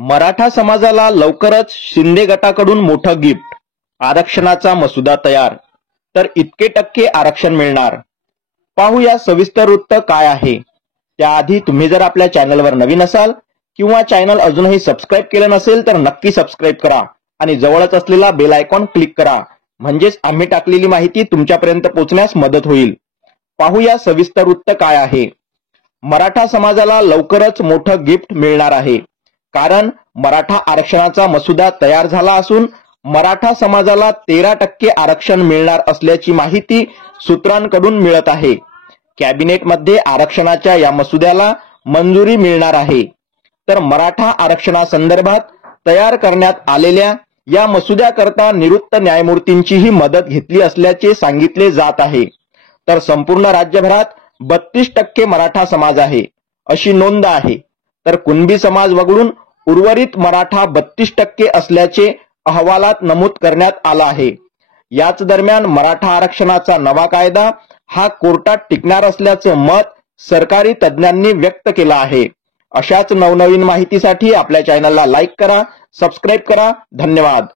मराठा समाजाला लवकरच शिंदे गटाकडून मोठं गिफ्ट, आरक्षणाचा मसुदा तयार, तर इतके टक्के आरक्षण मिळणार. पाहूया सविस्तर वृत्त काय आहे. त्याआधी तुम्ही जर आपल्या चॅनलवर नवीन असाल किंवा चॅनल अजूनही सबस्क्राईब केलं नसेल तर नक्की सबस्क्राईब करा आणि जवळच असलेला बेल आयकॉन क्लिक करा, म्हणजेच आम्ही टाकलेली माहिती तुमच्यापर्यंत पोहोचण्यास मदत होईल. पाहूया सविस्तर वृत्त काय आहे. मराठा समाजाला लवकरच मोठं गिफ्ट मिळणार आहे, कारण मराठा आरक्षणाचा मसुदा तयार झाला असून मराठा समाजाला 13% आरक्षण मिळणार असल्याची माहिती सूत्रांकडून मिळत आहे. कॅबिनेटमध्ये आरक्षणाच्या या मसुद्याला मंजुरी मिळणार आहे. तर मराठा आरक्षणासंदर्भात तयार करण्यात आलेल्या या मसुद्याकरता निवृत्त न्यायमूर्तींचीही मदत घेतली असल्याचे सांगितले जात आहे. तर संपूर्ण राज्यभरात 32% मराठा समाज आहे अशी नोंद आहे. तर कुणबी समाज वगळून उर्वरित मराठा 32% असल्याचे अहवालात नमूद करण्यात आलं आहे. याच दरम्यान मराठा आरक्षणाचा नवा कायदा हा कोर्टात टिकणार असल्याचं मत सरकारी तज्ज्ञांनी व्यक्त केलं आहे. अशाच नवनवीन माहितीसाठी आपल्या चॅनलला लाईक करा, सबस्क्राईब करा. धन्यवाद.